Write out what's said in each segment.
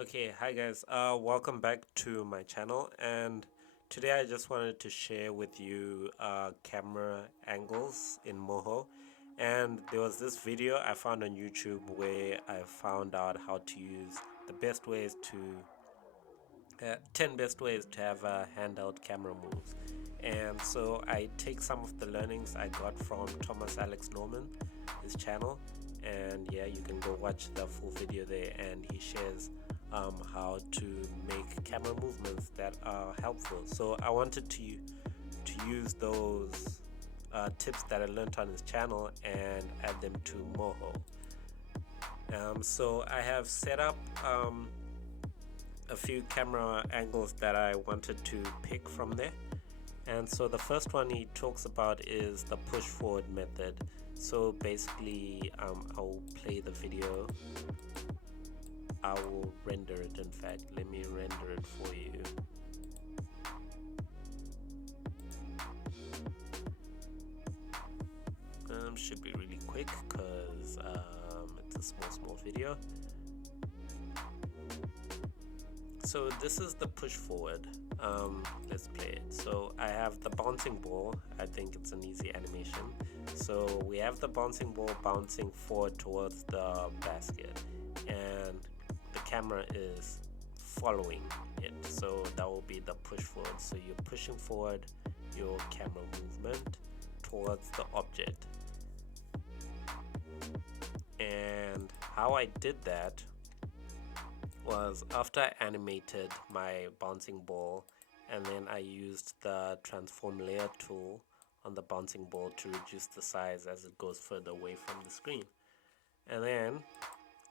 Okay, hi guys. Welcome back to my channel, and today I just wanted to share with you camera angles in Moho. And there was this video I found on YouTube where I found out how to use the best ways to 10 best ways to have handheld camera moves. And so I take some of the learnings I got from Thomas Alex Norman, his channel, and yeah, you can go watch the full video there, and he shares how to make camera movements that are helpful. So I wanted to use those tips that I learned on his channel and add them to Moho. So I have set up a few camera angles that I wanted to pick from there. And so the first one he talks about is the push forward method. So basically, I'll play the video. I will render it. In fact, let me render it for you. Should be really quick because it's a small video. So this is the push forward. Let's play it. So I have the bouncing ball. I think it's an easy animation. So we have the bouncing ball bouncing forward towards the basket, and the camera is following it. So that will be the push forward. So you're pushing forward your camera movement towards the object. And how I did that was after I animated my bouncing ball, and then I used the transform layer tool on the bouncing ball to reduce the size as it goes further away from the screen. And then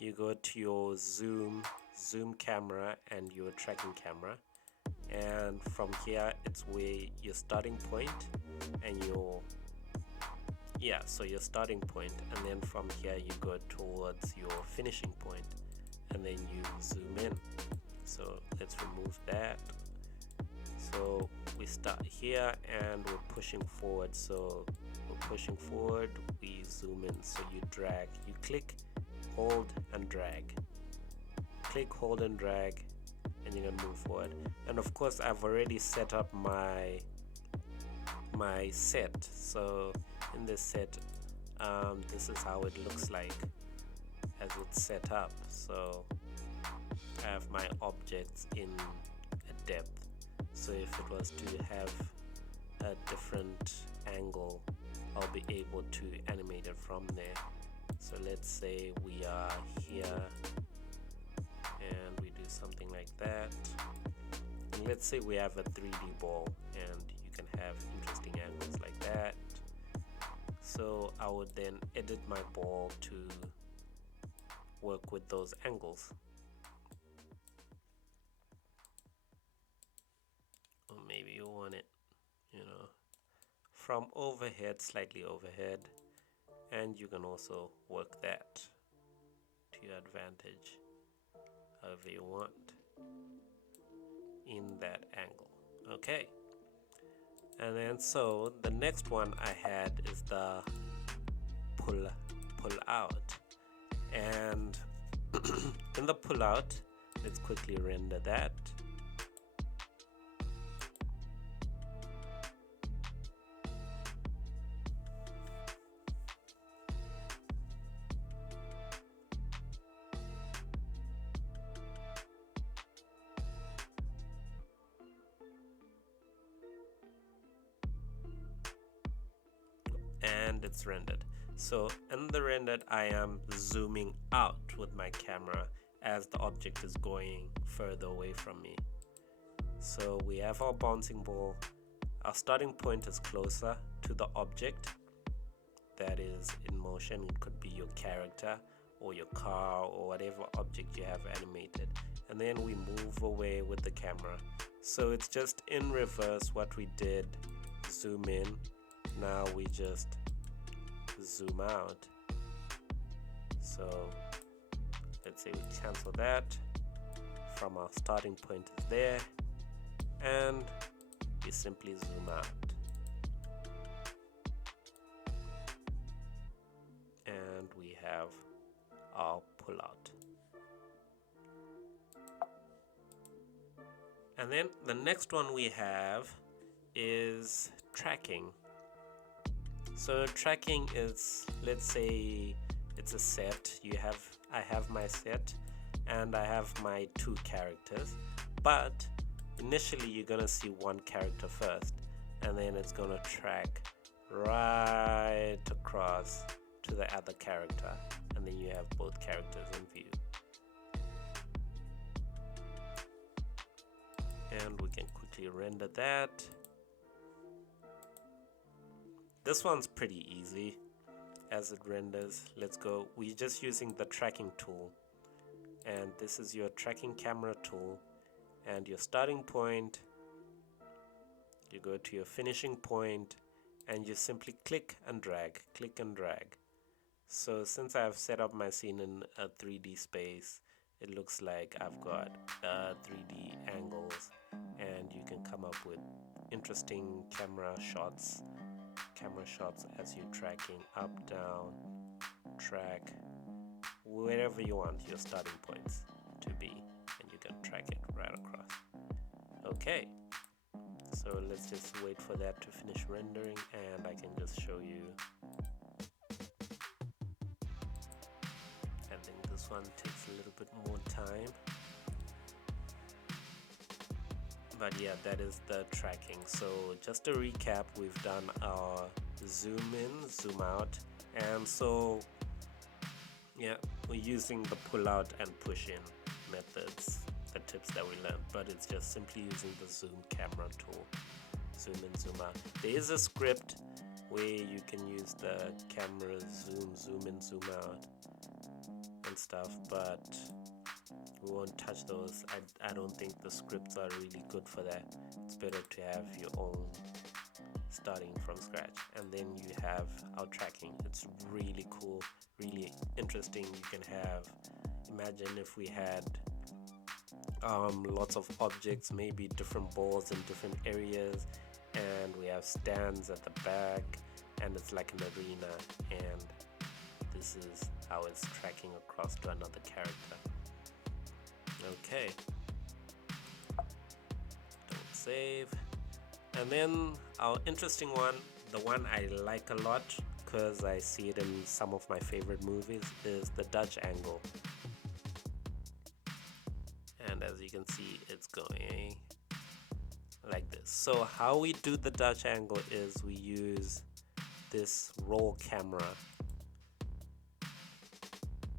you go to your zoom camera and your tracking camera, and from here it's where your starting point and your starting point, and then from here you go towards your finishing point, and then you zoom in. So let's remove that. So we start here and we're pushing forward. So we're pushing forward, we zoom in. So you drag, you click, hold and drag. Click, hold and drag, and you're gonna move forward. And of course I've already set up my set. So in this set, this is how it looks like as it's set up. So I have my objects in a depth. So if it was to have a different angle, I'll be able to animate it from there. So let's say we are here and we do something like that. And let's say we have a 3D ball, and you can have interesting angles like that. So I would then edit my ball to work with those angles. Or maybe you want it, from overhead, slightly overhead, and you can also work that to your advantage however you want in that angle. Okay. And then so the next one I had is the pull out. And in the pull out, let's quickly render that. And it's rendered. So in the rendered, I am zooming out with my camera as the object is going further away from me. So we have our bouncing ball. Our starting point is closer to the object that is in motion. It could be your character or your car or whatever object you have animated. And then we move away with the camera. So it's just in reverse what we did. Zoom in. Now we just zoom out. So let's say we cancel that. From our starting point is there, and we simply zoom out. And we have our pull out. And then the next one we have is tracking. So tracking is, let's say it's a set. I have my set and I have my 2 characters, but initially you're gonna see one character first, and then it's gonna track right across to the other character, and then you have both characters in view. And we can quickly render that. This one's pretty easy as it renders. Let's go. We're just using the tracking tool, and this is your tracking camera tool, and your starting point, you go to your finishing point, and you simply click and drag, click and drag. So since I've set up my scene in a 3D space, it looks like I've got 3D angles, and you can come up with interesting camera shots as you're tracking up, down, track, wherever you want your starting points to be, and you can track it right across. Okay, so let's just wait for that to finish rendering, and I can just show you. I think this one takes a little bit more time, but yeah, that is the tracking. So just to recap, we've done our zoom in, zoom out, and so yeah, we're using the pull out and push in methods, the tips that we learned, but it's just simply using the zoom camera tool, zoom in, zoom out. There is a script where you can use the camera zoom in, zoom out and stuff, but we won't touch those. I don't think the scripts are really good for that. It's better to have your own starting from scratch. And then you have our tracking. It's really cool, really interesting. You can have, imagine if we had lots of objects, maybe different balls in different areas, and we have stands at the back, and it's like an arena, and this is how it's tracking across to another character. Okay, don't save. And then our interesting one, the one I like a lot because I see it in some of my favorite movies, is the Dutch angle. And as you can see, it's going like this. So how we do the Dutch angle is we use this roll camera,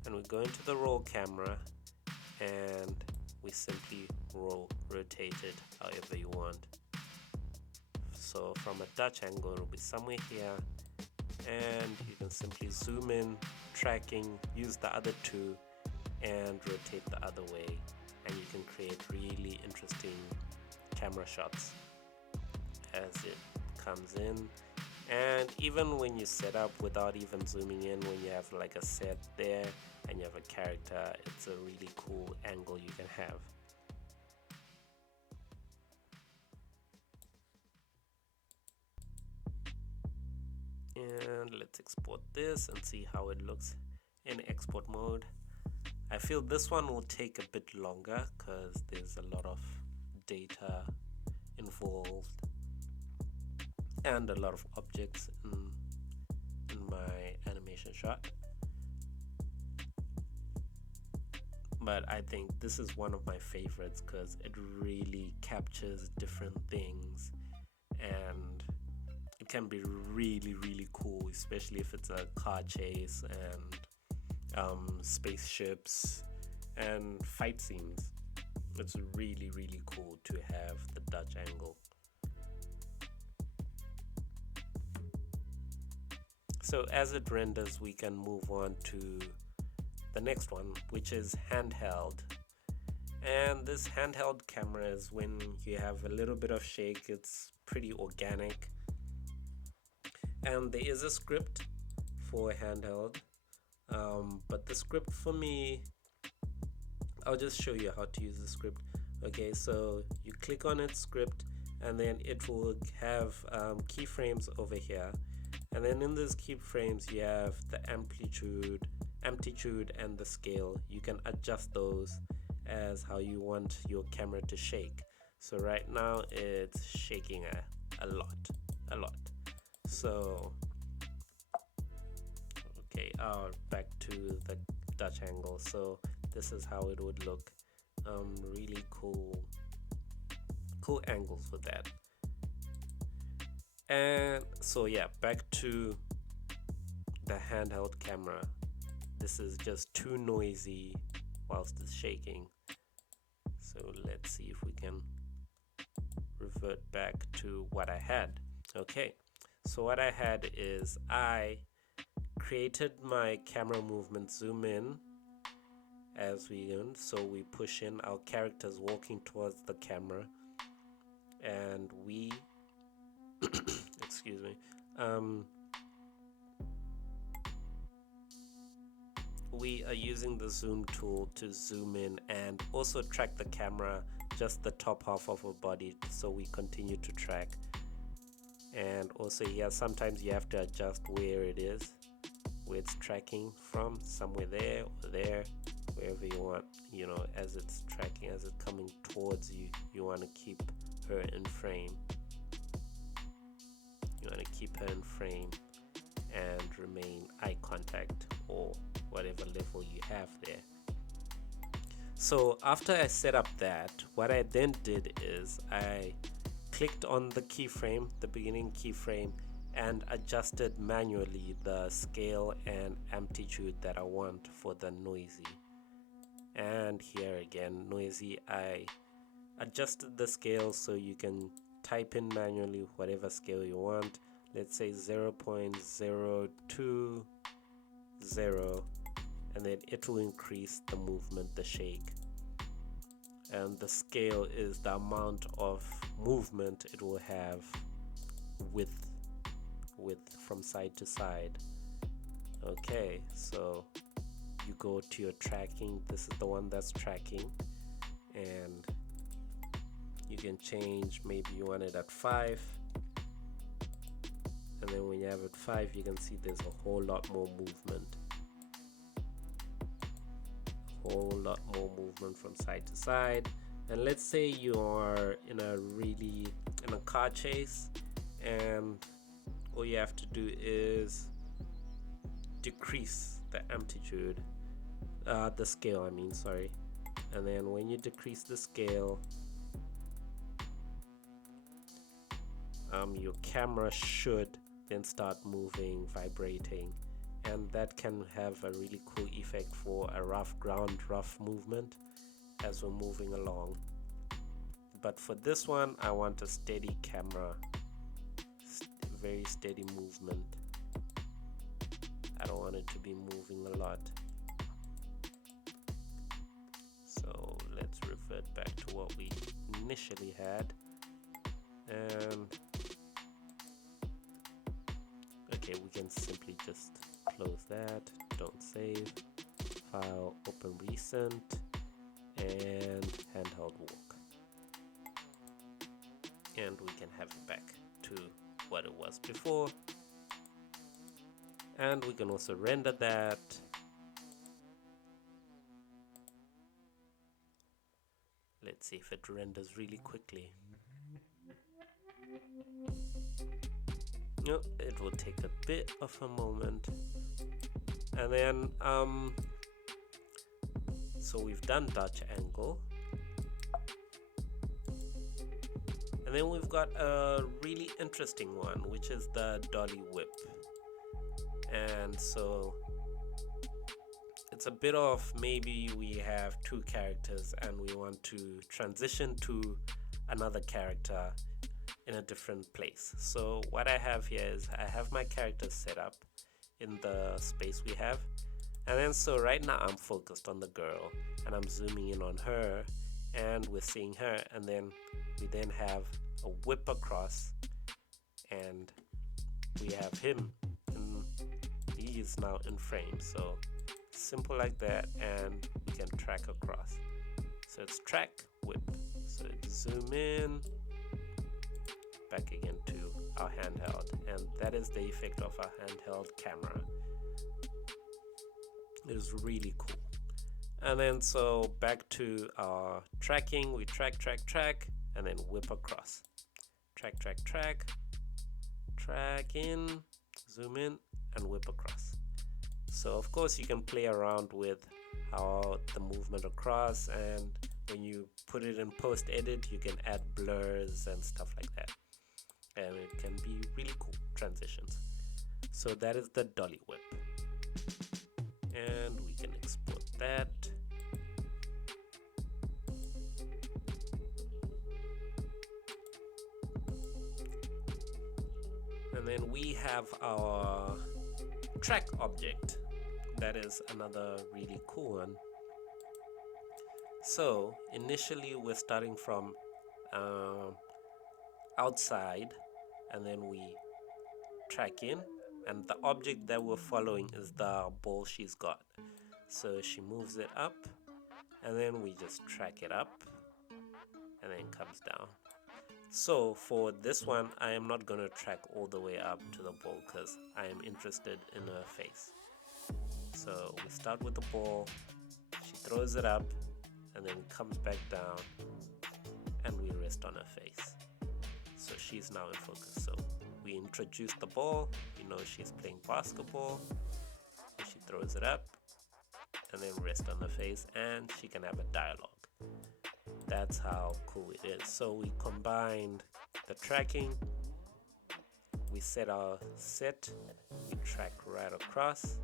and we go into the roll camera and we simply rotate it however you want. So from a Dutch angle, it'll be somewhere here, and you can simply zoom in, tracking, use the other 2, and rotate the other way, and you can create really interesting camera shots as it comes in. And even when you set up without even zooming in, when you have like a set there and you have a character, it's a really cool angle you can have. And let's export this and see how it looks in export mode. I feel this one will take a bit longer because there's a lot of data involved and a lot of objects in my animation shot. But I think this is one of my favorites because it really captures different things, and it can be really, really cool, especially if it's a car chase and spaceships and fight scenes. It's really, really cool to have the Dutch angle. So as it renders, we can move on to the next one, which is handheld. And this handheld camera is when you have a little bit of shake. It's pretty organic, and there is a script for handheld, but the script for me, I'll just show you how to use the script. Okay, so you click on its script, and then it will have keyframes over here, and then in these keyframes you have the amplitude, and the scale. You can adjust those as how you want your camera to shake. So right now it's shaking a lot. So okay, back to the Dutch angle. So this is how it would look. Really cool angles with that. And so yeah, back to the handheld camera. This is just too noisy whilst it's shaking. So let's see if we can revert back to what I had. Okay, so what I had is I created my camera movement zoom in as we in. So we push in our characters walking towards the camera, and we excuse me, we are using the zoom tool to zoom in and also track the camera, just the top half of our body, so we continue to track. And also here sometimes you have to adjust where it is, where it's tracking from, somewhere there or there, wherever you want, you know, as it's tracking, as it's coming towards you, you want to keep her in frame. You want to keep her in frame and remain eye contact or whatever level you have there. So after I set up that, what I then did is I clicked on the keyframe, the beginning keyframe, and adjusted manually the scale and amplitude that I want for the noisy. And here again, noisy, I adjusted the scale so you can type in manually whatever scale you want. Let's say 0.020, and then it will increase the movement, the shake. And the scale is the amount of movement it will have with from side to side. Okay, so you go to your tracking. This is the one that's tracking, and you can change, maybe you want it at 5, and then when you have it 5, you can see there's a whole lot more movement, from side to side. And let's say you are in a car chase, and all you have to do is decrease the amplitude, the scale, I mean, sorry. And then when you decrease the scale, your camera should then start moving, vibrating, and that can have a really cool effect for a rough movement as we're moving along. But for this one, I want a steady camera, very steady movement. I don't want it to be moving a lot. So let's revert back to what we initially had. And okay, we can simply just close that, don't save, file, open recent, and handheld walk. And we can have it back to what it was before. And we can also render that. Let's see if it renders really quickly. No, it will take a bit of a moment. And then so we've done Dutch angle, and then we've got a really interesting one, which is the Dolly whip. And so it's a bit of, maybe we have two characters and we want to transition to another character in a different place. So what I have here is I have my characters set up in the space we have, and then so right now I'm focused on the girl and I'm zooming in on her, and we're seeing her, and then we then have a whip across, and we have him, and he is now in frame. So simple like that, and we can track across. So it's track, whip. So zoom in, back again to our handheld, and that is the effect of our handheld camera. It is really cool. And then so back to our tracking, we track, and then whip across. Track, track in, zoom in, and whip across. So of course you can play around with how the movement across, and when you put it in post edit you can add blurs and stuff like that, and it can be really cool transitions. So that is the dolly whip, and we can export that. And then we have our track object. That is another really cool one. So initially we're starting from outside, and then we track in, and the object that we're following is the ball she's got. So she moves it up, and then we just track it up, and then it comes down. So for this one, I am not going to track all the way up to the ball because I am interested in her face. So we start with the ball, she throws it up, and then comes back down, and we rest on her face. So she's now in focus. So we introduce the ball, you know she's playing basketball, and she throws it up, and then rest on her face, and she can have a dialogue. That's how cool it is. So we combined the tracking, we set our set, we track right across,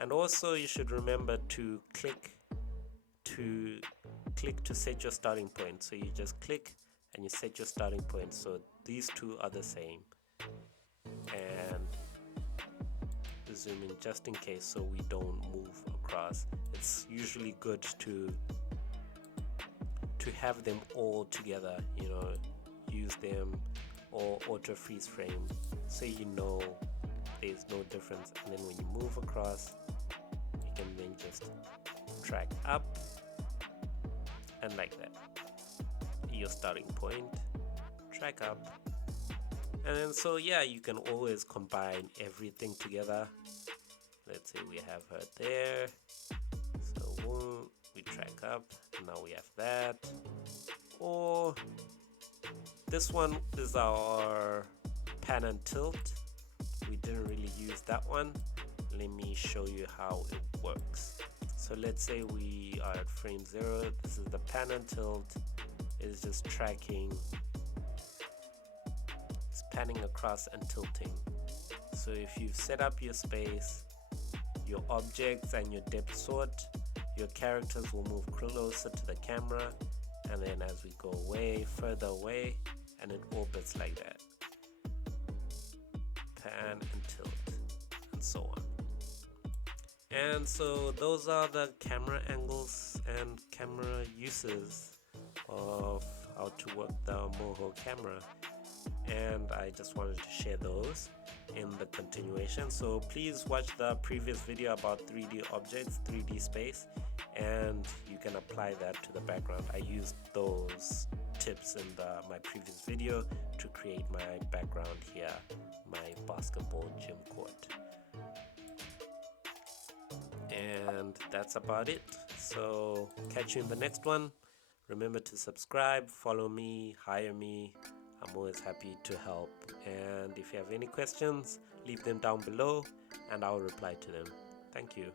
and also you should remember to click to set your starting point. So you just click and you set your starting point, so these two are the same. And zoom in just in case so we don't move across. It's usually good to have them all together, you know, use them, or auto freeze frame so you know there's no difference. And then when you move across, you can then just track up, and like that, your starting point, track up, and then so yeah, you can always combine everything together. Let's say we have her there, so boom, we track up, and now we have that. Or this one is our pan and tilt. We didn't really use that one. Let me show you how it works. So let's say we are at frame 0. This is the pan and tilt. It's just tracking, it's panning across and tilting. So if you've set up your space, your objects and your depth sort, your characters will move closer to the camera, and then as we go further away, and it orbits like that. Pan and tilt, and so on. And so those are the camera angles and camera uses of how to work the Moho camera, and I just wanted to share those in the continuation. So please watch the previous video about 3D objects, 3D space, and you can apply that to the background. I used those tips in my previous video to create my background here, my basketball gym court. And that's about it. So catch you in the next one. Remember to subscribe, follow me, hire me. I'm always happy to help. And if you have any questions, leave them down below and I'll reply to them. Thank you.